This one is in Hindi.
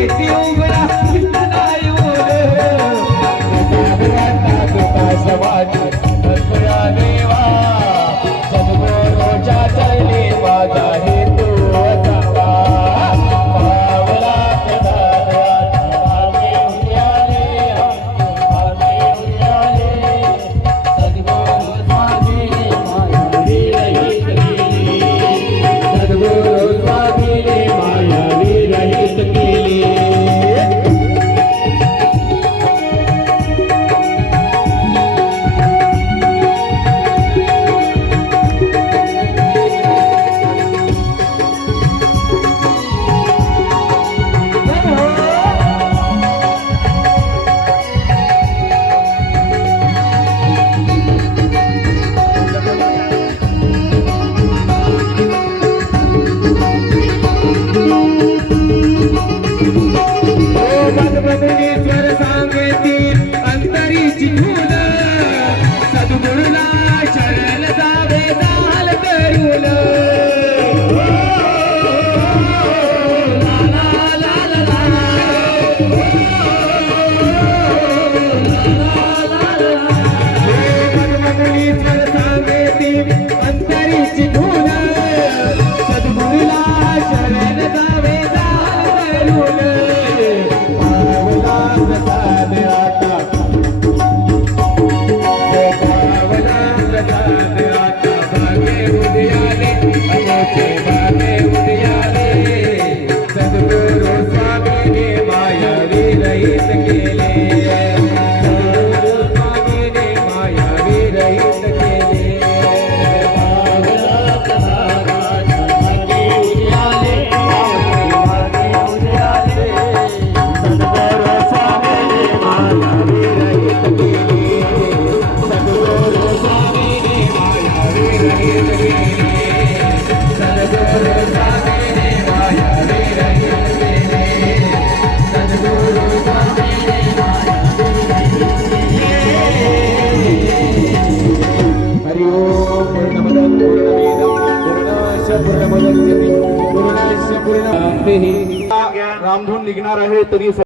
If you पूर्णस्य पूर्णमादाः रामधून आहे तरी